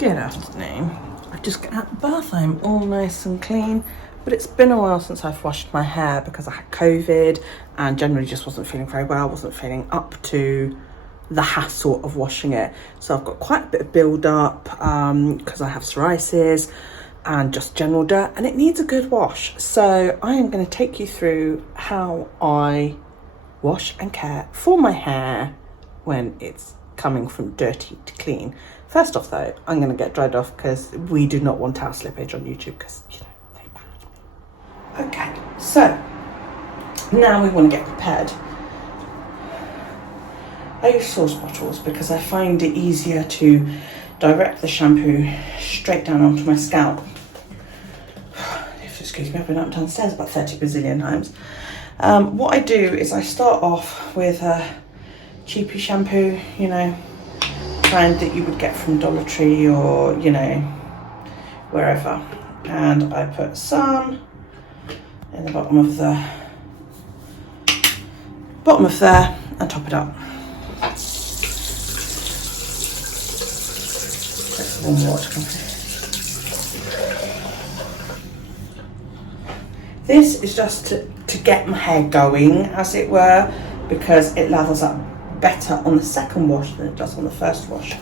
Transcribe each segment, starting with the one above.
Good afternoon. I've just got out of the bath. I'm all nice and clean, but it's been a while since I've washed my hair because I had COVID and generally just wasn't feeling very well, wasn't feeling up to the hassle of washing it. So I've got quite a bit of build up because I have psoriasis and just general dirt, and it needs a good wash. So I am going to take you through how I wash and care for my hair when it's coming from dirty to clean. First off though, I'm going to get dried off because we do not want our slippage on YouTube because, you know, they're bad. Okay, so now we want to get prepared. I use sauce bottles because I find it easier to direct the shampoo straight down onto my scalp. If you excuse me, I've been up and downstairs about 30 bazillion times. What I do is I start off with a cheapy shampoo, you know, kind that you would get from Dollar Tree or, you know, wherever. And I put some in the bottom of there and top it up. Warm water to come through. This is just to get my hair going, as it were, because it lathers up better on the second wash than it does on the first wash.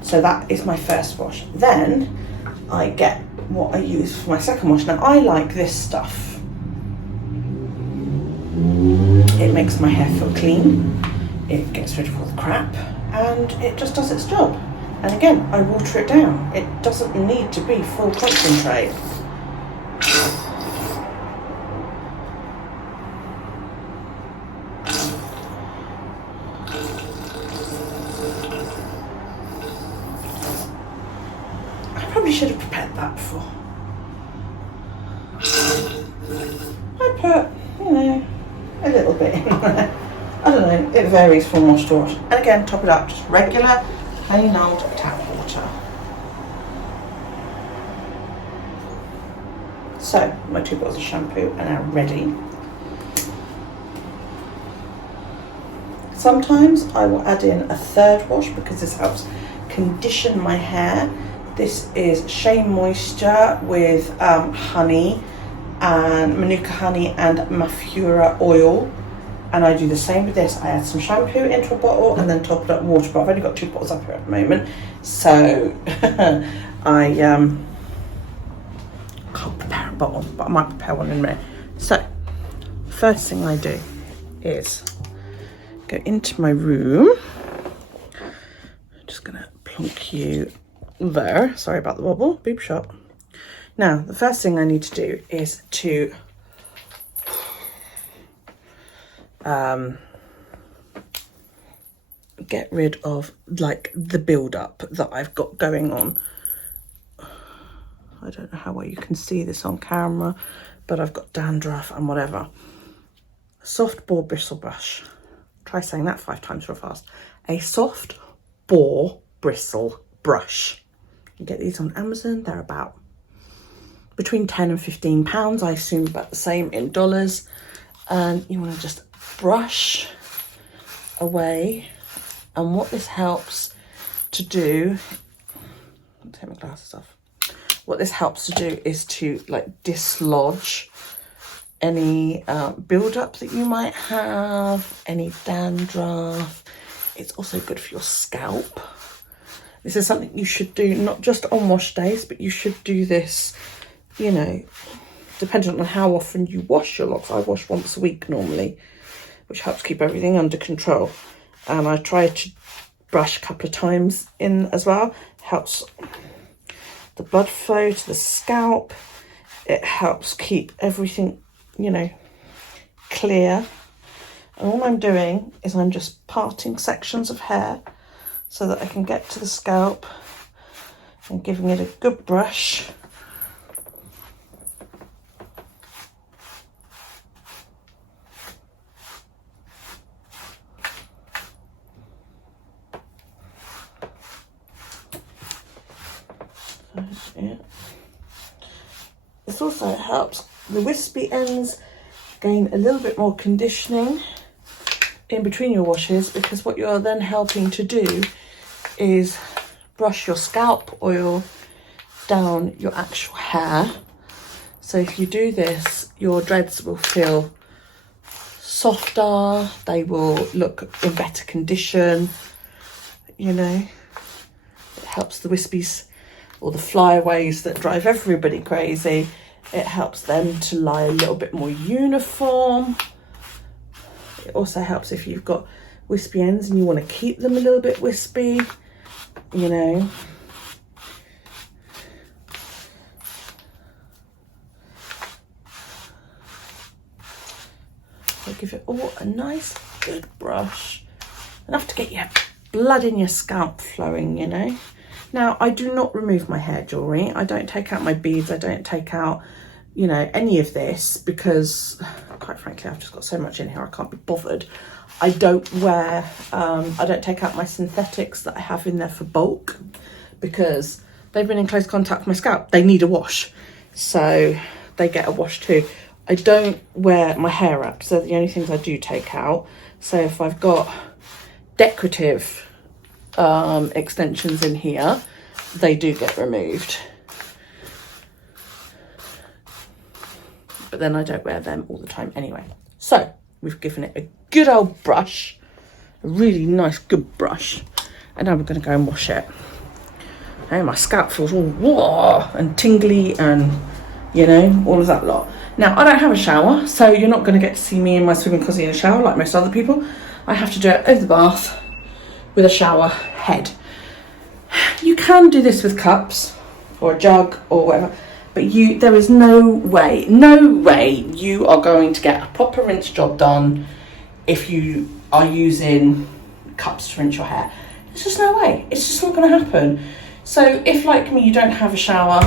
So that is my first wash. Then I get what I use for my second wash. Now I like this stuff. It makes my hair feel clean, it gets rid of all the crap, and it just does its job. And again, I water it down. It doesn't need to be full concentrate. I probably should have prepared that before. I put, you know, a little bit in there. I don't know, it varies from wash to wash. And again, top it up, just regular plain old tap water. So my 2 bottles of shampoo are now ready. Sometimes I will add in a third wash because this helps condition my hair. This is Shea Moisture with honey and Manuka honey and Mafura oil. And I do the same with this. I add some shampoo into a bottle and then top it up with water. But I've only got 2 bottles up here at the moment, so I can't prepare a bottle, but I might prepare one in a minute. So first thing I do is go into my room. I'm just gonna plonk you there. Sorry about the wobble, beep shot. Now the first thing I need to do is to get rid of like the build up that I've got going on. I don't know how well you can see this on camera, but I've got dandruff and whatever. Soft bore bristle brush. Try saying that 5 times real fast. A soft bore bristle brush. You get these on Amazon. They're about between 10 and 15 pounds. I assume about the same in dollars. And you want to just brush away. And what this helps to do, I'll take my glasses off. What this helps to do is to like dislodge any build-up that you might have, any dandruff. It's also good for your scalp. This is something you should do not just on wash days, but you should do this, you know, depending on how often you wash your locks. I wash once a week normally, which helps keep everything under control. And I try to brush a couple of times in as well. Helps the blood flow to the scalp. It helps keep everything, you know, clear. And all I'm doing is I'm just parting sections of hair so that I can get to the scalp and giving it a good brush. Yeah. This also helps the wispy ends gain a little bit more conditioning in between your washes, because what you're then helping to do is brush your scalp oil down your actual hair. So if you do this, your dreads will feel softer, they will look in better condition, you know. It helps the wispies or the flyaways that drive everybody crazy. It helps them to lie a little bit more uniform. It also helps if you've got wispy ends and you want to keep them a little bit wispy, you know. So give it all a nice good brush, enough to get your blood in your scalp flowing, you know. Now, I do not remove my hair jewellery. I don't take out my beads. I don't take out, you know, any of this because, quite frankly, I've just got so much in here I can't be bothered. I don't wear, I don't take out my synthetics that I have in there for bulk because they've been in close contact with my scalp. They need a wash, so they get a wash too. I don't wear my hair wraps. They're the only things I do take out. So if I've got decorative extensions in here, they do get removed. But then I don't wear them all the time anyway. So we've given it a good old brush, a really nice good brush, and now we're going to go and wash it. Hey, my scalp feels all raw and tingly and, you know, all of that lot. Now, I don't have a shower, so you're not going to get to see me in my swimming cosy in a shower like most other people. I have to do it over the bath with a shower head. You can do this with cups or a jug or whatever, but there is no way you are going to get a proper rinse job done if you are using cups to rinse your hair. There's just no way. It's just not going to happen. So if, like me, you don't have a shower,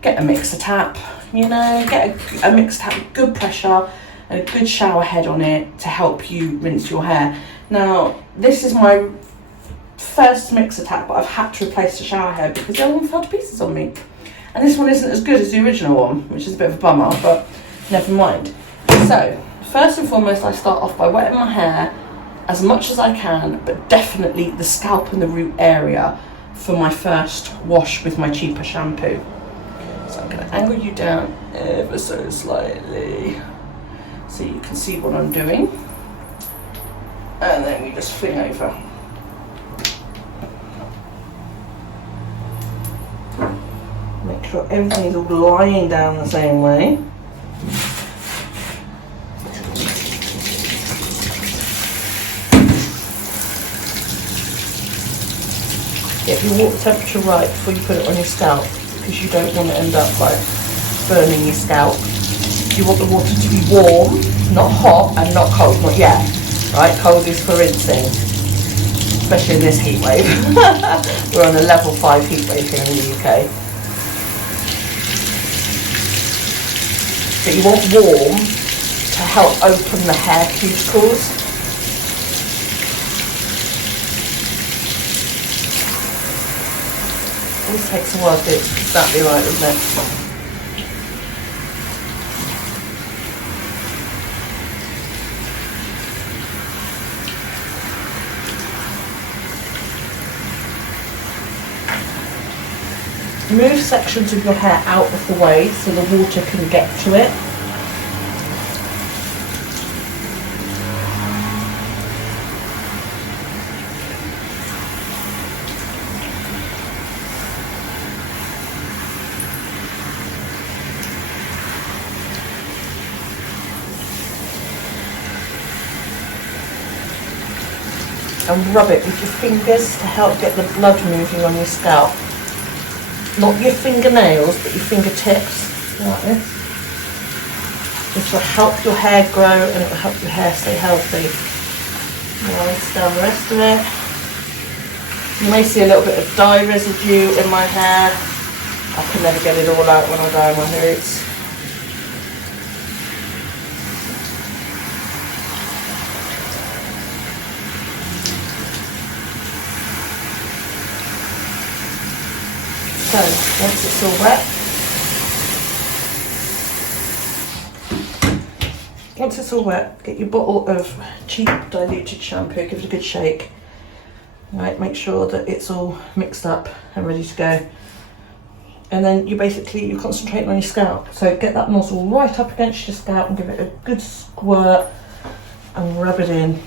get a mixer tap, you know, get a mixer tap with good pressure and a good shower head on it to help you rinse your hair. Now, this is my first mixer tap, but I've had to replace the shower head because the other one fell to pieces on me. And this one isn't as good as the original one, which is a bit of a bummer, but never mind. So, first and foremost, I start off by wetting my hair as much as I can, but definitely the scalp and the root area for my first wash with my cheaper shampoo. So I'm going to angle you down ever so slightly so you can see what I'm doing. And then we just fling over. Make sure everything is all lying down the same way. Get your water temperature right before you put it on your scalp, because you don't want to end up like burning your scalp. You want the water to be warm, not hot and not cold, not yet. Right, cold is for rinsing, especially in this heat wave. We're on a level 5 heat wave here in the UK. But you want warm to help open the hair cuticles. This takes a while to do exactly right, doesn't it? Move sections of your hair out of the way so the water can get to it. And rub it with your fingers to help get the blood moving on your scalp. Not your fingernails, but your fingertips, like this. This will help your hair grow and it will help your hair stay healthy. Nice, down the rest of it. You may see a little bit of dye residue in my hair. I can never get it all out when I dye my roots. So, once it's all wet, get your bottle of cheap diluted shampoo, give it a good shake, Right, make sure that it's all mixed up and ready to go. And then you're concentrating on your scalp. So get that nozzle right up against your scalp and give it a good squirt and rub it in.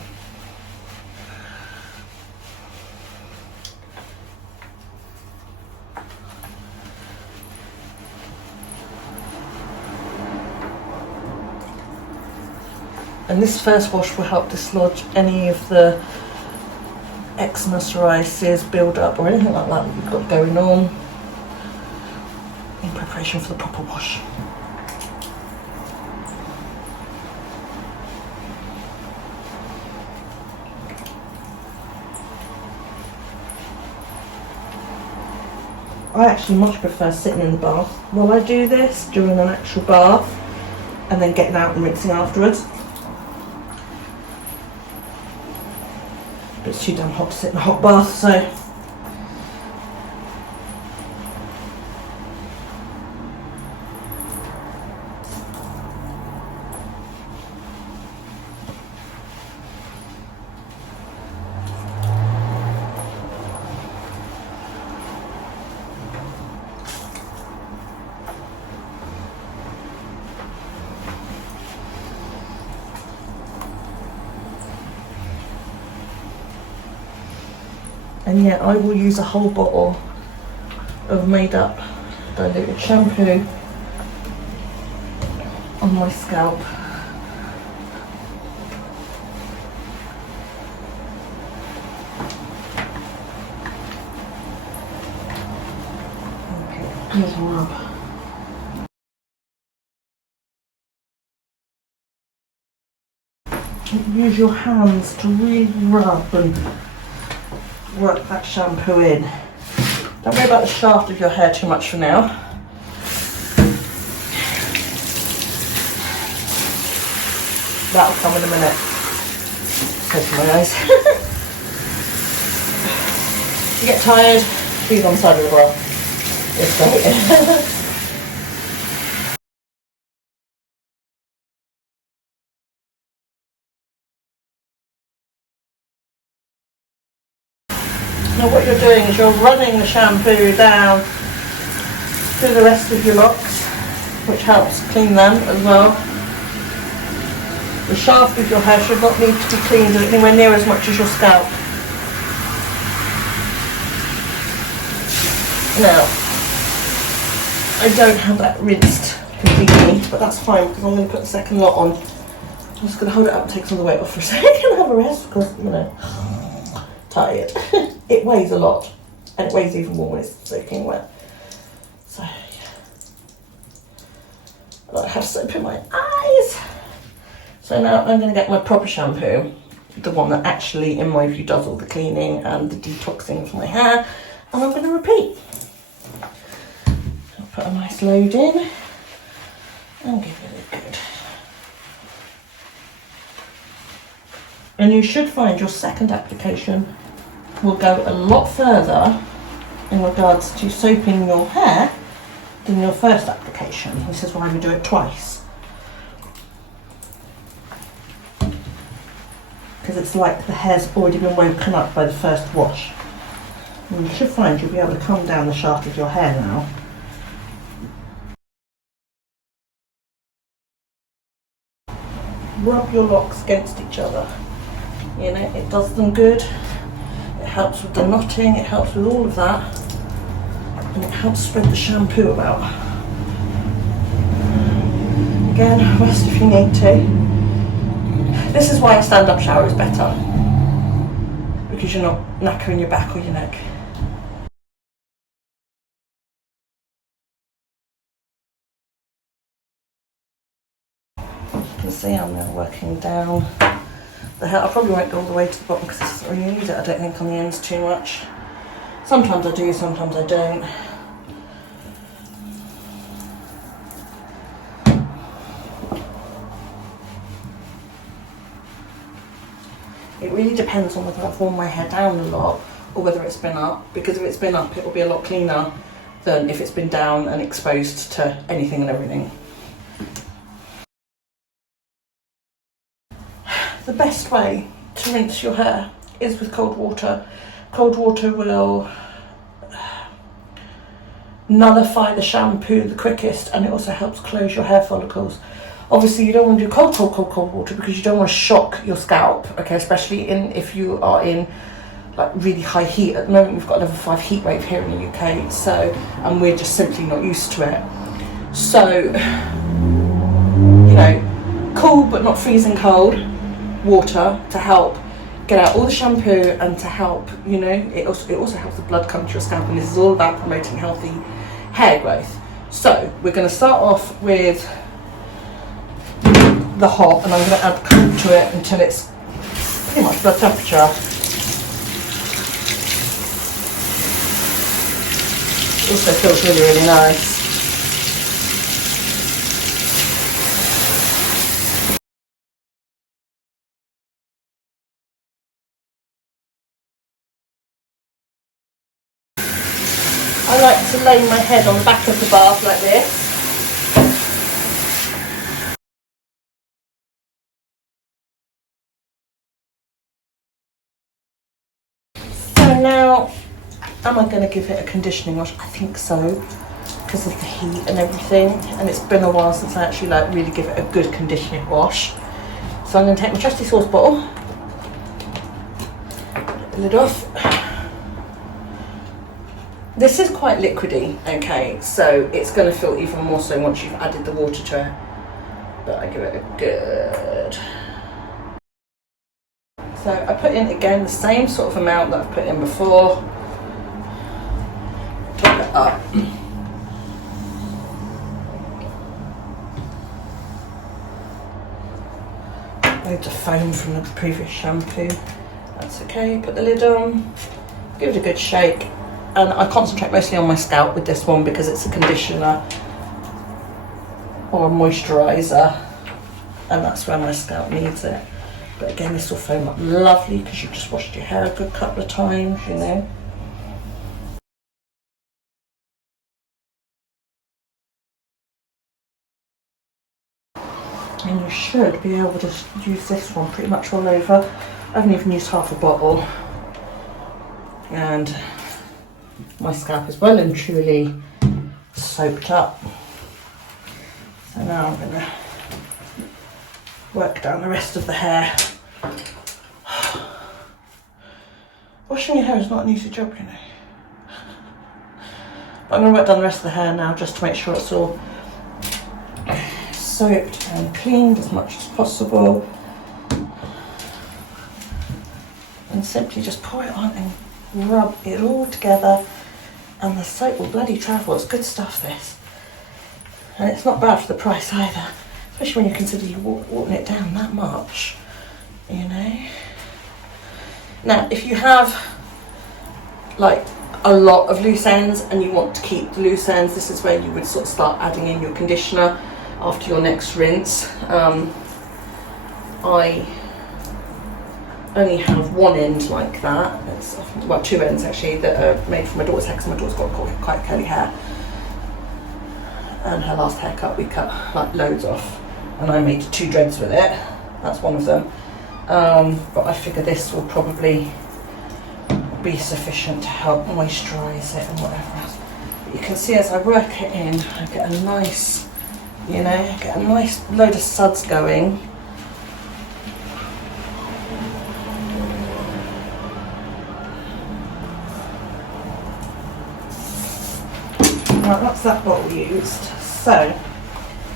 And this first wash will help dislodge any of the eczema, psoriasis, build up or anything like that you've got going on in preparation for the proper wash. I actually much prefer sitting in the bath while I do this during an actual bath and then getting out and rinsing afterwards. But it's too damn hot to sit in a hot bath, so and yeah, I will use a whole bottle of made up diluted shampoo on my scalp. Okay, here's a rub. Use your hands to really rub and work that shampoo in. Don't worry about the shaft of your hair too much for now. That'll come in a minute. Close my eyes. You get tired, please on the side of the bra. It's great. Now what you're doing is you're running the shampoo down through the rest of your locks, which helps clean them as well. The shaft of your hair should not need to be cleaned anywhere near as much as your scalp. Now, I don't have that rinsed completely, but that's fine because I'm going to put the second lot on. I'm just going to hold it up and take some of the weight off for a second and have a rest because, you know, tired. It weighs a lot and it weighs even more when it's soaking wet. So, yeah. And I have soap in my eyes. So now I'm going to get my proper shampoo, the one that actually, in my view, does all the cleaning and the detoxing for my hair, and I'm going to repeat. I'll put a nice load in and give it a good. And you should find your second application will go a lot further in regards to soaping your hair than your first application. This is why we do it twice. Because it's like the hair's already been woken up by the first wash. And you should find you'll be able to come down the shaft of your hair now. Rub your locks against each other. You know, it does them good. It helps with the knotting, it helps with all of that. And it helps spread the shampoo about. Again, rest if you need to. This is why a stand-up shower is better. Because you're not knackering your back or your neck. You can see I'm now working down the hair. I probably won't go all the way to the bottom because I don't really need it, I don't think, on the ends too much. Sometimes I do, sometimes I don't. It really depends on whether I've worn my hair down a lot or whether it's been up, because if it's been up it will be a lot cleaner than if it's been down and exposed to anything and everything. The best way to rinse your hair is with cold water, Cold water will nullify the shampoo the quickest, and it also helps close your hair follicles. Obviously, you don't want to do cold water because you don't want to shock your scalp, okay, especially if you are in like really high heat. At the moment, we've got a level 5 heat wave here in the UK, so, and we're just simply not used to it. So, you know, cool but not freezing cold water to help get out all the shampoo and to help, you know, it also helps the blood come to your scalp, and this is all about promoting healthy hair growth. So we're going to start off with the hot, and I'm going to add cold to it until it's pretty much blood temperature. It also feels really, really nice. I like to lay my head on the back of the bath like this. So now, am I going to give it a conditioning wash? I think so, because of the heat and everything. And it's been a while since I actually like really give it a good conditioning wash. So I'm going to take my trusty sauce bottle, get the lid off. This is quite liquidy, okay, so it's going to feel even more so once you've added the water to it, but I give it a good. So I put in again the same sort of amount that I've put in before, top it up. Loads of foam from the previous shampoo, that's okay, put the lid on, give it a good shake. And I concentrate mostly on my scalp with this one because it's a conditioner or a moisturiser, and that's where my scalp needs it. But again, this will foam up lovely because you've just washed your hair a good couple of times, you know. And you should be able to use this one pretty much all over. I haven't even used half a bottle. And my scalp is well and truly soaked up. So now I'm going to work down the rest of the hair. Washing your hair is not an easy job, you know. But I'm going to work down the rest of the hair now just to make sure it's all soaked and cleaned as much as possible. And simply just pour it on and rub it all together. And the soap will bloody travel. It's good stuff, this. And it's not bad for the price either. Especially when you consider you're watering it down that much, you know. Now, if you have like a lot of loose ends and you want to keep the loose ends, this is where you would sort of start adding in your conditioner after your next rinse. I only have one end like that. It's often, well, two ends actually that are made for my daughter's hair because my daughter's got quite curly hair. And her last haircut we cut like loads off, and I made 2 dreads with it. That's one of them. But I figure this will probably be sufficient to help moisturise it and whatever else. But you can see as I work it in, I get a nice, you know, get a nice load of suds going. Right, that's that bottle used. So,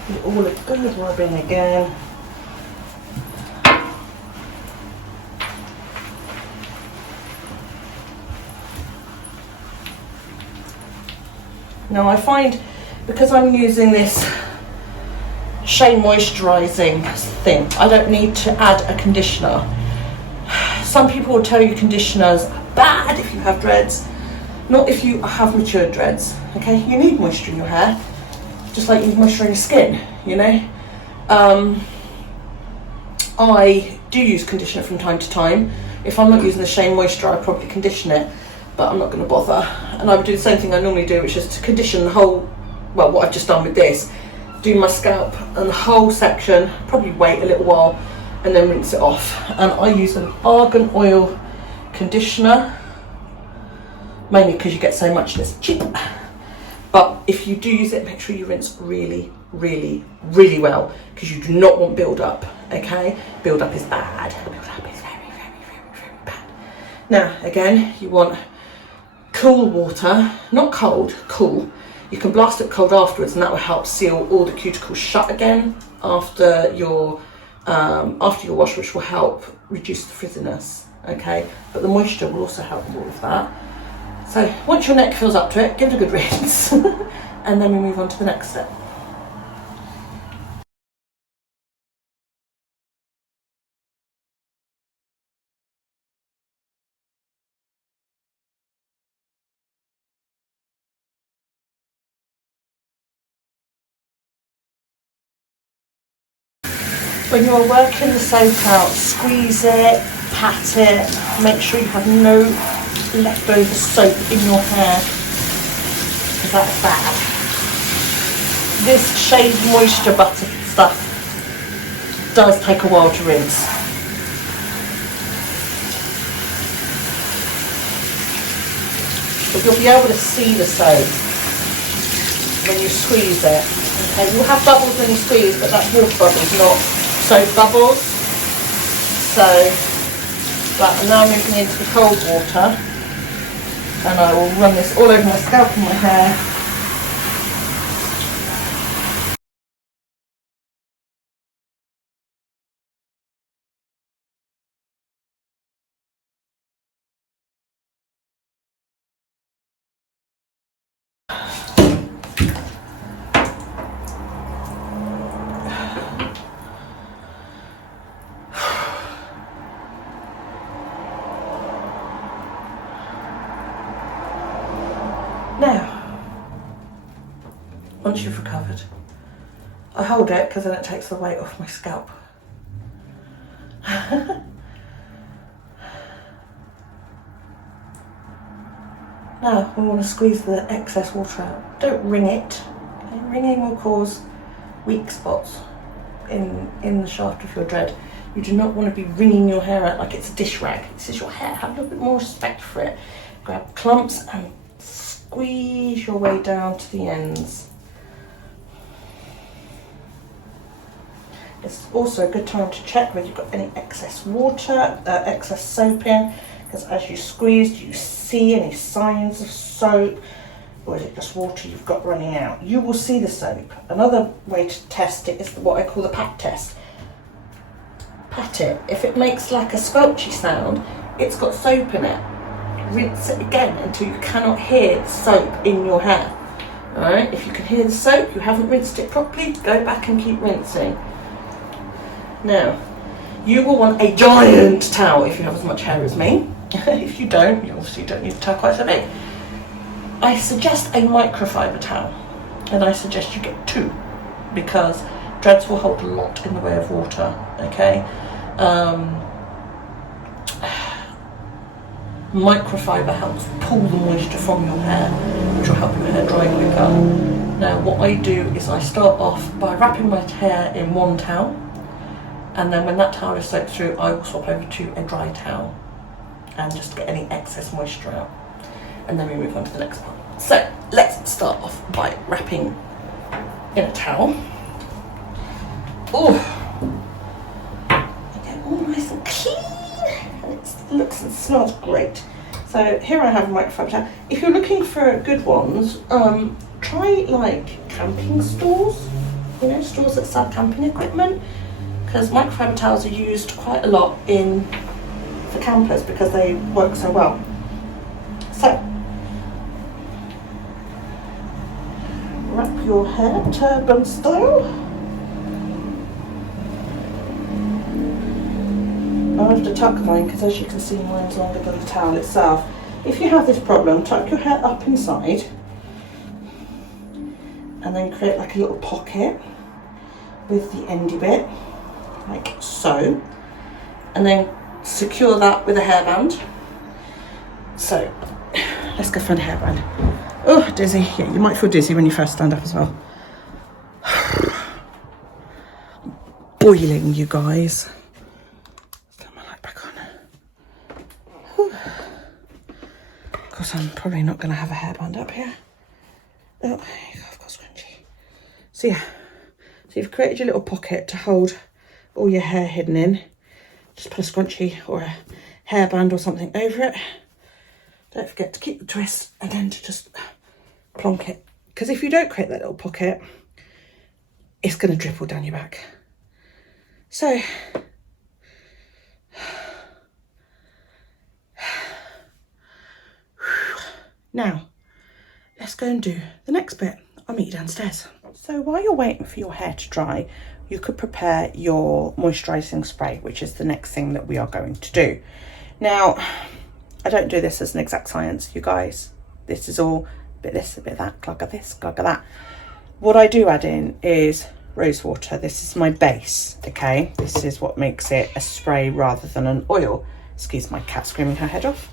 give it all a good rubbing again. Now I find, because I'm using this shea moisturising thing, I don't need to add a conditioner. Some people will tell you conditioners are bad if you have dreads. Not if you have matured dreads, okay? You need moisture in your hair, just like you need moisture in your skin, you know? I do use conditioner from time to time. If I'm not using the shea moisture, I probably condition it, but I'm not going to bother. And I would do the same thing I normally do, which is to condition the whole, well, what I've just done with this. Do my scalp and the whole section, probably wait a little while, and then rinse it off. And I use an argan oil conditioner. mainly because you get so much and it's cheap. But if you do use it, make sure you rinse really, really, really well, because you do not want build up, okay? Build up is bad. Build up is very, very, very, very bad. Now, again, you want cool water, not cold, cool. You can blast it cold afterwards, and that will help seal all the cuticles shut again after your wash, which will help reduce the frizziness, okay? But the moisture will also help with all of that. So once your neck fills up to it, give it a good rinse, and then we move on to the next step. When you're working the soap out, squeeze it, pat it, make sure you have no leftover soap in your hair, because that's bad. This shave moisture butter stuff does take a while to rinse. But you'll be able to see the soap when you squeeze it. Okay, you'll have bubbles when you squeeze, but that's water bubbles, not soap bubbles. So, right, I'm now moving into the cold water, and I will run this all over my scalp and my hair. Now, once you've recovered, I hold it because then it takes the weight off my scalp. Now we want to squeeze the excess water out. Don't wring it. Okay? Wringing will cause weak spots in the shaft of your dread. You do not want to be wringing your hair out like it's a dish rag. This is your hair. Have a little bit more respect for it. Grab clumps and squeeze your way down to the ends. It's also a good time to check whether you've got any excess water, excess soap in, because as you squeeze, do you see any signs of soap, or is it just water you've got running out? You will see the soap. Another way to test it is what I call the pat test. Pat it. If it makes like a squelchy sound, it's got soap in it. Rinse it again until you cannot hear soap in your hair. Alright, if you can hear the soap, you haven't rinsed it properly, go back and keep rinsing. Now, you will want a giant towel if you have as much hair as me. If you don't, you obviously don't need a towel quite so big. I suggest a microfiber towel, and I suggest you get 2, because dreads will hold a lot in the way of water, okay? Microfiber helps pull the moisture from your hair, which will help your hair dry quicker. Now what I do is I start off by wrapping my hair in one towel, and then when that towel is soaked through, I will swap over to a dry towel and just get any excess moisture out, and then we move on to the next part. So let's start off by wrapping in a towel. Oh, you get all nice and clean, and it looks and smells great. So here I have a microfiber towel. If you're looking for good ones, try like camping stores, you know, stores that sell camping equipment, because microfiber towels are used quite a lot for campers because they work so well. So, wrap your hair turban style. I have to tuck mine because, as you can see, mine's longer than the towel itself. If you have this problem, tuck your hair up inside and then create like a little pocket with the endy bit, like so, and then secure that with a hairband. So let's go find a hairband. Oh, dizzy. Yeah, you might feel dizzy when you first stand up as well. Boiling, you guys. Let's get my light back on. Of course, course, I'm probably not going to have a hairband up here. Oh, there you go, I've got scrunchie. So yeah, so you've created your little pocket to hold all your hair hidden in. Just put a scrunchie or a hairband or something over it. Don't forget to keep the twist and then to just plonk it. Because if you don't create that little pocket, it's going to drip all down your back. So, now, let's go and do the next bit. I'll meet you downstairs. So while you're waiting for your hair to dry, you could prepare your moisturising spray, which is the next thing that we are going to do. Now, I don't do this as an exact science, you guys. This is all a bit this, a bit that, glug of this, glug of that. What I do add in is rose water. This is my base, okay? This is what makes it a spray rather than an oil. Excuse my cat screaming her head off.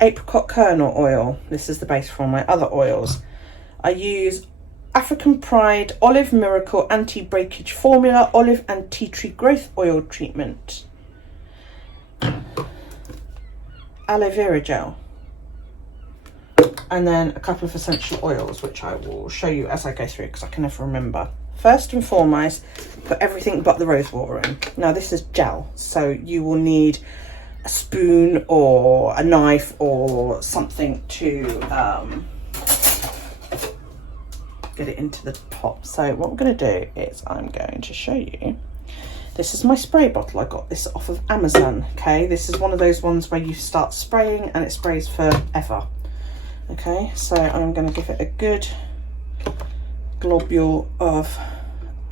Apricot kernel oil. This is the base for all my other oils. I use African Pride Olive Miracle Anti-Breakage Formula Olive and Tea Tree Growth Oil Treatment. Aloe vera gel. And then a couple of essential oils, which I will show you as I go through because I can never remember. First and foremost, put everything but the rose water in. Now this is gel, so you will need a spoon or a knife or something to get it into the pot. So what I'm going to do is I'm going to show you. This is my spray bottle. I got this off of Amazon, okay? This is one of those ones where you start spraying and it sprays forever. Okay, so I'm going to give it a good globule of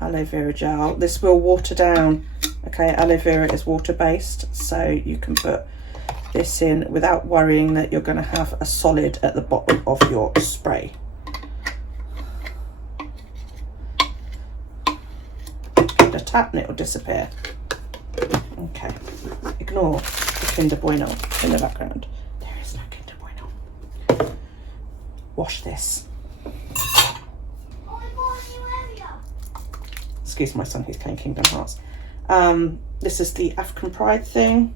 aloe vera gel. This will water down, okay? Aloe vera is water based, so you can put this in without worrying that you're going to have a solid at the bottom of your spray. Give it a tap and it will disappear. Okay, ignore the Kinder Bueno in the background. There is no Kinder Bueno. Wash this. Excuse my son, he's playing Kingdom Hearts. This is the African Pride thing.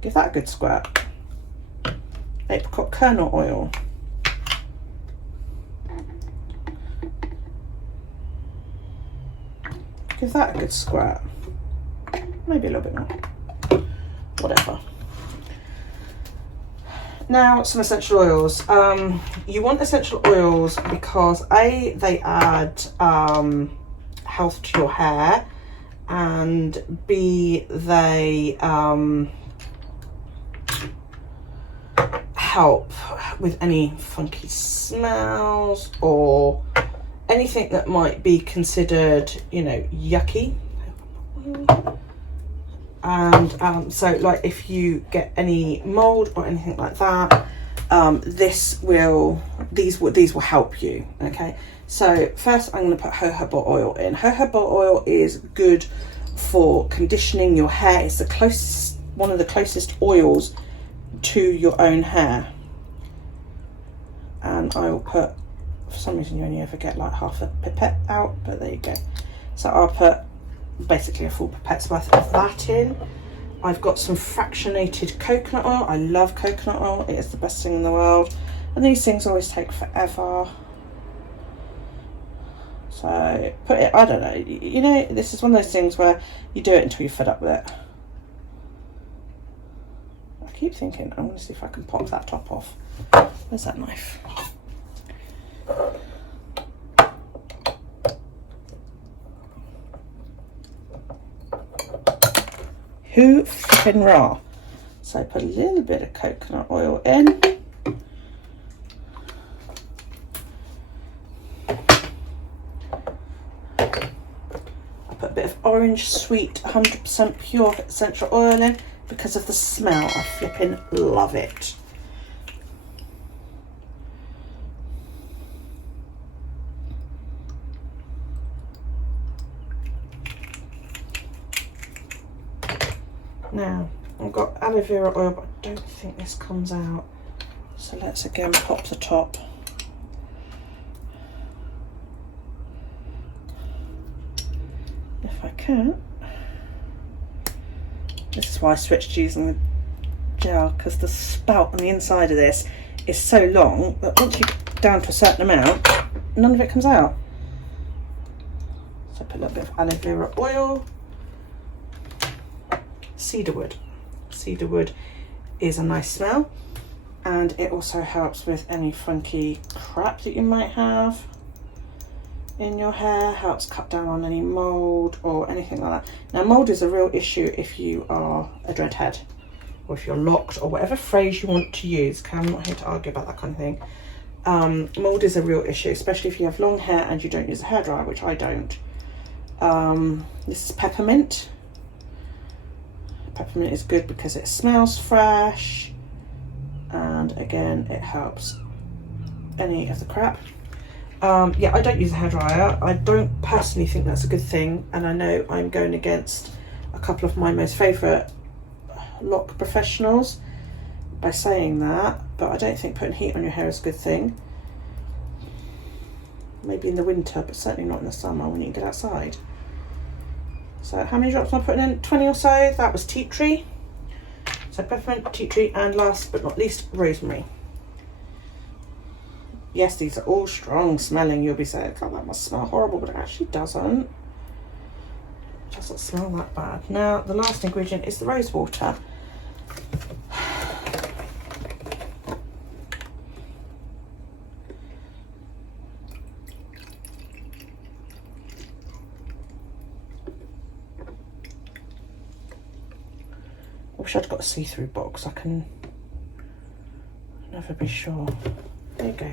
Give that a good squirt. Apricot kernel oil. Give that a good squirt. Maybe a little bit more. Whatever. Now, some essential oils. You want essential oils because A, they add health to your hair, and B, they help with any funky smells or anything that might be considered, you know, yucky. And so like if you get any mold or anything like that, these will help you. Okay, so first I'm going to put jojoba oil in. Jojoba oil is good for conditioning your hair. It's the closest, one of the closest oils to your own hair. And I will put, for some reason you only ever get like half a pipette out, but there you go. So I'll put basically a full pipette's worth of that in. I've got some fractionated coconut oil. I love coconut oil. It is the best thing in the world. And these things always take forever. So put it, I don't know, you know, this is one of those things where you do it until you're fed up with it. I keep thinking, I'm going to see if I can pop that top off. Where's that knife? Who flippin' raw? So I put a little bit of coconut oil in. I put a bit of orange sweet 100% pure essential oil in because of the smell. I flippin' love it. Now, I've got aloe vera oil, but I don't think this comes out. So let's again pop the top. If I can. This is why I switched to using the gel, because the spout on the inside of this is so long that once you get down to a certain amount, none of it comes out. So put a little bit of aloe vera oil. Cedarwood. Cedarwood is a nice smell, and it also helps with any funky crap that you might have in your hair. Helps cut down on any mold or anything like that. Now, mold is a real issue if you are a dreadhead, or if you're locked, or whatever phrase you want to use. Okay, I'm not here to argue about that kind of thing. Mold is a real issue, especially if you have long hair and you don't use a hairdryer, which I don't. This is peppermint. Peppermint is good because it smells fresh, and again, it helps any of the crap. Yeah, I don't use a hairdryer. I don't personally think that's a good thing, and I know I'm going against a couple of my most favourite lock professionals by saying that, but I don't think putting heat on your hair is a good thing. Maybe in the winter, but certainly not in the summer when you can get outside. So how many drops am I putting in? 20 or so. That was tea tree. So peppermint, tea tree, and last but not least, rosemary. Yes, these are all strong smelling. You'll be saying, God, that must smell horrible, but it actually doesn't. It doesn't smell that bad. Now, the last ingredient is the rose water. I wish I'd got a see-through box. I can never be sure. There you go.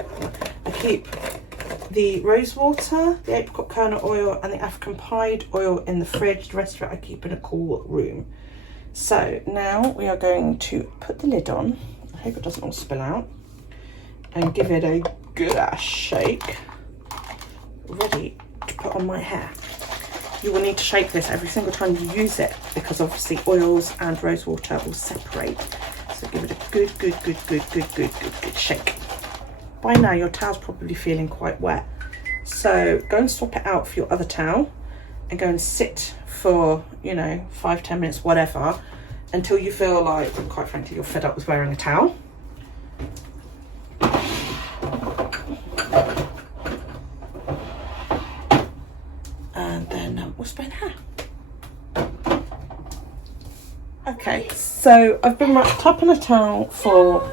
I keep the rose water, the apricot kernel oil, and the African pied oil in the fridge. The rest of it I keep in a cool room. So now we are going to put the lid on. I hope it doesn't all spill out. And give it a good ass shake. Ready to put on my hair. You will need to shake this every single time you use it, because obviously oils and rose water will separate. So give it a good shake. By now your towel's probably feeling quite wet. So go and swap it out for your other towel and go and sit for, you know, 5-10 minutes, whatever, until you feel like, quite frankly, you're fed up with wearing a towel. We'll spray the hair. Okay, so I've been wrapped up in a towel for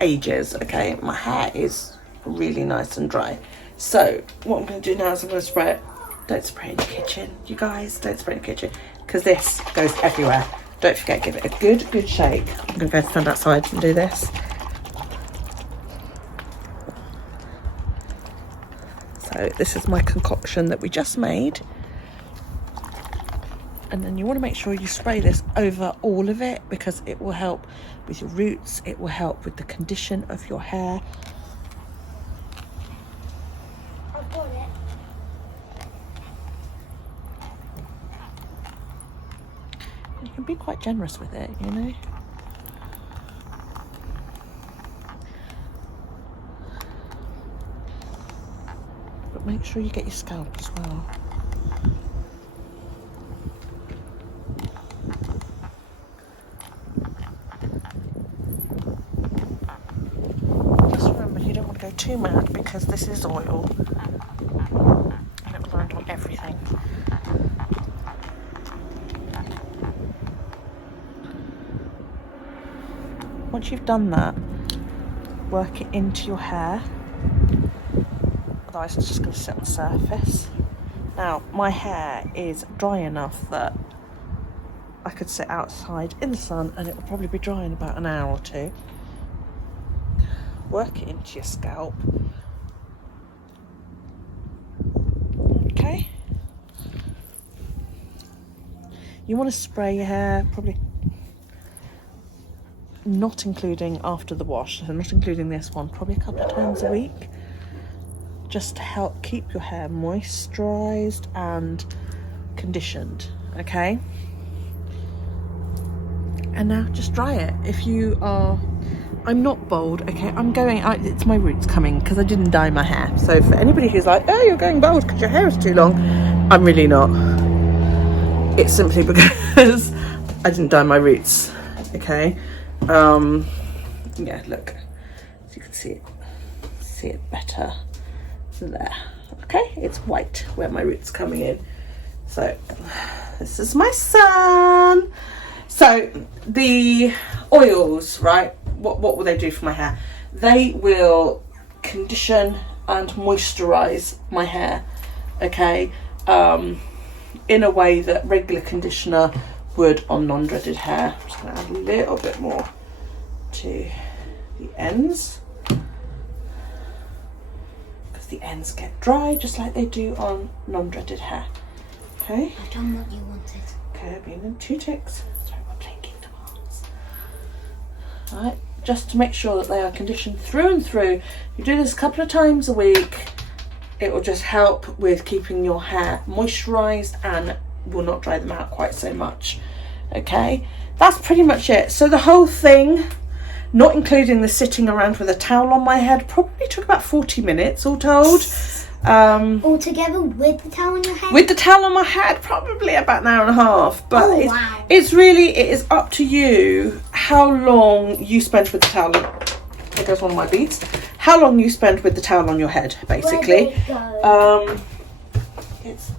ages. Okay, my hair is really nice and dry. So what I'm going to do now is I'm going to spray it. Don't spray in the kitchen, you guys. Don't spray in the kitchen, because this goes everywhere. Don't forget, give it a good shake. I'm going to go stand outside and do this. So this is my concoction that we just made. And then you want to make sure you spray this over all of it, because it will help with your roots, it will help with the condition of your hair. I've got it. You can be quite generous with it, you know. But make sure you get your scalp as well. Go too mad, because this is oil and it will land on everything. Once you've done that, work it into your hair, otherwise it's just going to sit on the surface. Now my hair is dry enough that I could sit outside in the sun and it will probably be dry in about an hour or two. Work it into your scalp. Okay. You want to spray your hair, probably not including after the wash, so not including this one, probably a couple of times a week, just to help keep your hair moisturised and conditioned. Okay. And now just dry it. If you are, I'm not bald, okay, it's my roots coming, because I didn't dye my hair. So for anybody who's like, oh, you're going bald because your hair is too long, I'm really not. It's simply because I didn't dye my roots, okay? Yeah, look, so you can see it better there. Okay, it's white where my root's coming in. So this is my son. So the oils, right, what will they do for my hair? They will condition and moisturize my hair, okay, in a way that regular conditioner would on non-dreaded hair. I'm just going to add a little bit more to the ends, because the ends get dry just like they do on non-dreaded hair. Okay, I've done what you wanted. okay, being in 2 ticks. Sorry, we're playing Kingdom Hearts. Right, just to make sure that they are conditioned through and through. You do this a couple of times a week, it will just help with keeping your hair moisturised and will not dry them out quite so much. Okay, that's pretty much it. So the whole thing, not including the sitting around with a towel on my head, probably took about 40 minutes all told. All together with the towel on your head? With the towel on my head, probably about an hour and a half. But Oh, it wow. is up to you how long you spend with the towel. There goes one of my beads. How long you spend with the towel on your head, basically. Where'd they go? It's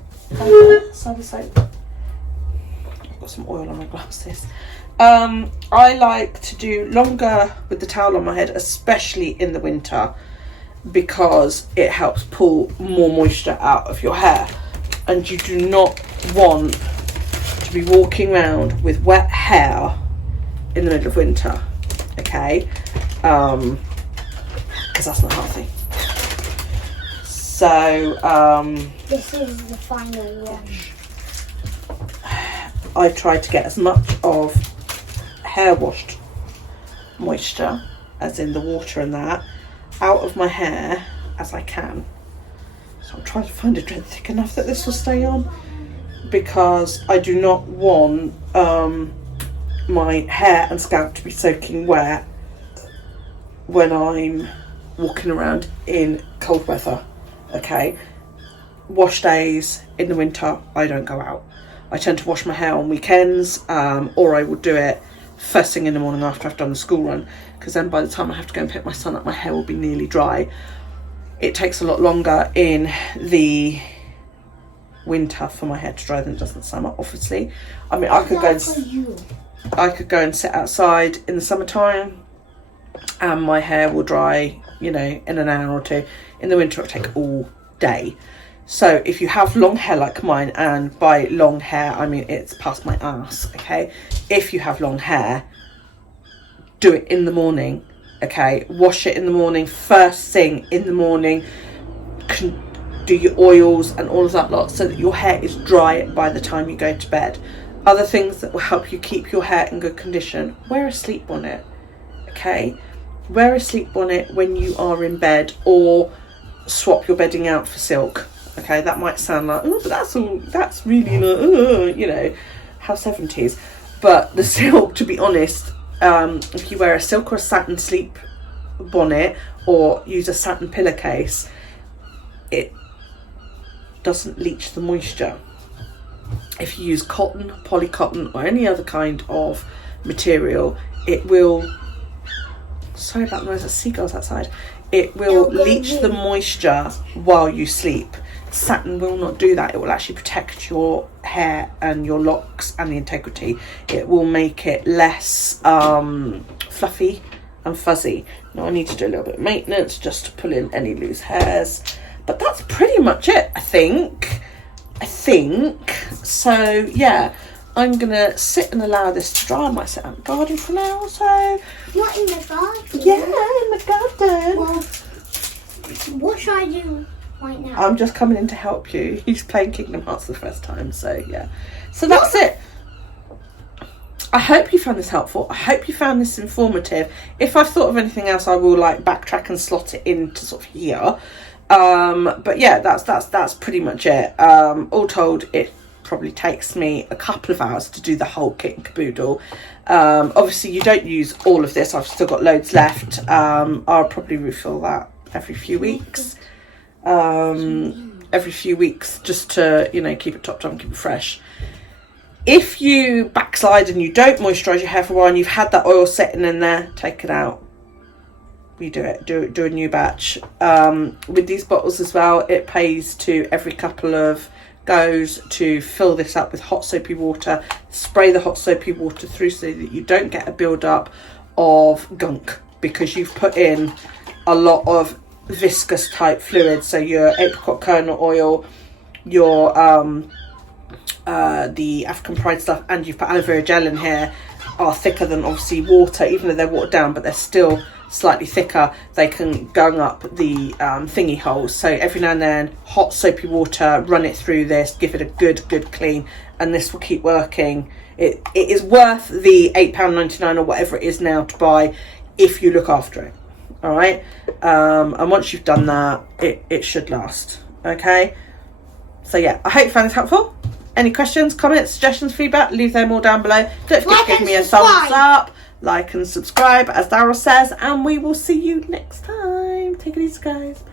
side to side. I've got some oil on my glasses. I like to do longer with the towel on my head, especially in the winter, because it helps pull more moisture out of your hair, and you do not want to be walking around with wet hair in the middle of winter, okay, because that's not healthy. So This is the final one. I try to get as much of hair washed moisture, as in the water and that, out of my hair as I can. So I'm trying to find a dread thick enough that this will stay on, because I do not want my hair and scalp to be soaking wet when I'm walking around in cold weather. Okay, wash days in the winter I don't go out. I tend to wash my hair on weekends, or I will do it first thing in the morning after I've done the school run, because then by the time I have to go and pick my son up, my hair will be nearly dry. It takes a lot longer in the winter for my hair to dry than it does in the summer, obviously. I mean, I could go and sit outside in the summertime and my hair will dry, you know, in an hour or two. In the winter it'll take all day. So if you have long hair like mine, and by long hair I mean it's past my ass, okay, if you have long hair, do it in the morning, okay, wash it in the morning, first thing in the morning, do your oils and all of that lot, so that your hair is dry by the time you go to bed. Other things that will help you keep your hair in good condition: wear a sleep bonnet, okay, wear a sleep bonnet when you are in bed, or swap your bedding out for silk. Okay, that might sound like, oh, but that's really not, you know, how 70s. But the silk, to be honest, if you wear a silk or a satin sleep bonnet, or use a satin pillowcase, it doesn't leach the moisture. If you use cotton, polycotton, or any other kind of material, it will, sorry about the noise, there's seagulls outside, it will leach the moisture while you sleep. Satin will not do that. It will actually protect your hair and your locks and the integrity. It will make it less fluffy and fuzzy. Now I need to do a little bit of maintenance just to pull in any loose hairs, but that's pretty much it, I think. So yeah, I'm gonna sit and allow this to dry. I might sit out in the garden for an hour or so. Not in the garden? Yeah, in the garden. Well, what should I do right now? I'm just coming in to help you. He's playing Kingdom Hearts for the first time, so yeah. So that's it. I hope you found this helpful. I hope you found this informative. If I've thought of anything else, I will like backtrack and slot it into sort of here. But yeah, that's pretty much it. All told, it probably takes me a couple of hours to do the whole kit and caboodle. Obviously you don't use all of this. I've still got loads left. I'll probably refill that every few weeks. Just to, you know, keep it topped up and keep it fresh. If you backslide and you don't moisturise your hair for a while and you've had that oil sitting in there, take it out. Do a new batch. With these bottles as well, it pays to every couple of goes to fill this up with hot soapy water, spray the hot soapy water through so that you don't get a build up of gunk, because you've put in a lot of viscous type fluid. So your apricot kernel oil, your the African Pride stuff, and you've put aloe vera gel in here, are thicker than obviously water, even though they're watered down, but they're still slightly thicker. They can gung up the thingy holes. So every now and then, hot soapy water, run it through this, give it a good clean, and this will keep working. It is worth the £8.99 or whatever it is now to buy if you look after it. All right, and once you've done that, it should last. Okay, so yeah, I hope you found this helpful. Any questions, comments, suggestions, feedback, leave them all down below. Don't forget to give me a thumbs up, like and subscribe, as Daryl says, and we will see you next time. Take it easy, guys.